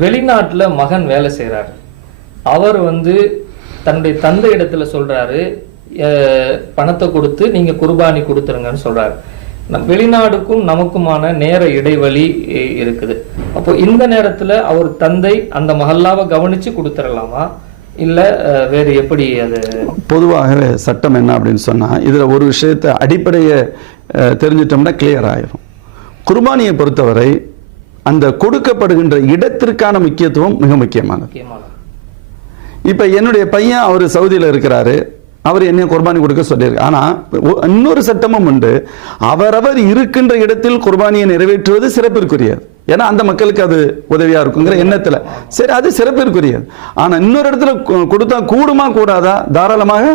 வெளிநாட்டில் மகன் வேலை செய்கிறார் அவர் வந்து தன்னுடைய தந்தை இடத்துல சொல்றாரு பணத்தை கொடுத்து நீங்கள் குர்பானி கொடுத்துருங்கன்னு சொல்றாரு. நம் வெளிநாடுக்கும் நமக்குமான நேர இடைவெளி இருக்குது. அப்போ இந்த நேரத்தில் அவர் தந்தை அந்த மஹல்லாவை கவனிச்சு கொடுத்துடலாமா இல்லை வேறு எப்படி அது? பொதுவாகவே சட்டம் என்ன அப்படின்னு சொன்னால் இதில் ஒரு விஷயத்தை அடிப்படையை தெரிஞ்சிட்டோம்னா கிளியர் ஆயிரும். குர்பானியை பொறுத்தவரை அந்த கொடுக்கப்படுகின்ற இடத்திற்கான முக்கியத்துவம் மிக முக்கியமானது. முக்கியமான இப்போ என்னுடைய பையன் அவர் சவுதியில் இருக்கிறாரு. அவர் என்னைய குர்பானி கொடுக்க சொல்லியிருக்கு. ஆனால் இன்னொரு சட்டமும் உண்டு. அவரவர் இருக்கின்ற இடத்தில் குர்பானியை நிறைவேற்றுவது சிறப்பிற்குரியது. ஏன்னா அந்த மக்களுக்கு அது உதவியா இருக்குங்கிற எண்ணத்துல. சரி அது சிறப்பிற்குரியது. ஆனா இன்னொரு இடத்துல கொடுத்தா கூடுமா கூடாதா? தாராளமாக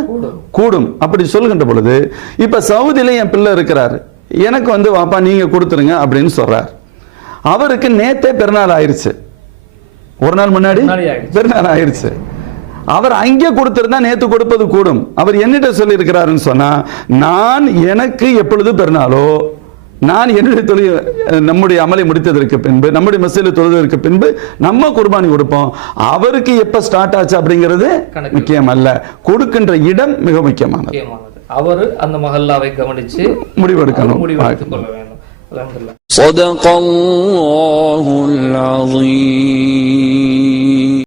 கூடும். அப்படி சொல்கின்ற பொழுது இப்ப சவுதியில என் பிள்ளை இருக்கிறாரு. எனக்கு வந்து வாப்பா நீங்க கொடுத்துருங்க அப்படின்னு சொல்றார். அவருக்கு நேத்தே பெருநாள் ஆயிருச்சு. ஒரு நாள் முன்னாடி. பெருநாள் ஆயிருச்சு. அவர் அங்கே கொடுத்திருந்தா நேத்து கொடுப்பது கூடும். அவர் என்னிட்ட சொல்லி இருக்கிறாருன்னு சொன்னா நான் எனக்கு எப்பொழுது பெருநாளோ? நான் என்னுடைய தொழில் நம்முடைய அமலை முடித்ததற்கு பின்பு நம்முடைய மசையில் தொழுதற்கு பின்பு நம்ம குர்பானி கொடுப்போம். அவருக்கு எப்ப ஸ்டார்ட் ஆச்சு அப்படிங்கிறது. முக்கியம் அல்ல கொடுக்கின்ற இடம் மிக முக்கியமானது. அவர் அந்த மஹல்லாவை கவனிச்சு முடிவெடுக்கணும். முடிவெடுத்துக் الحمد لله صدق الله العظيم.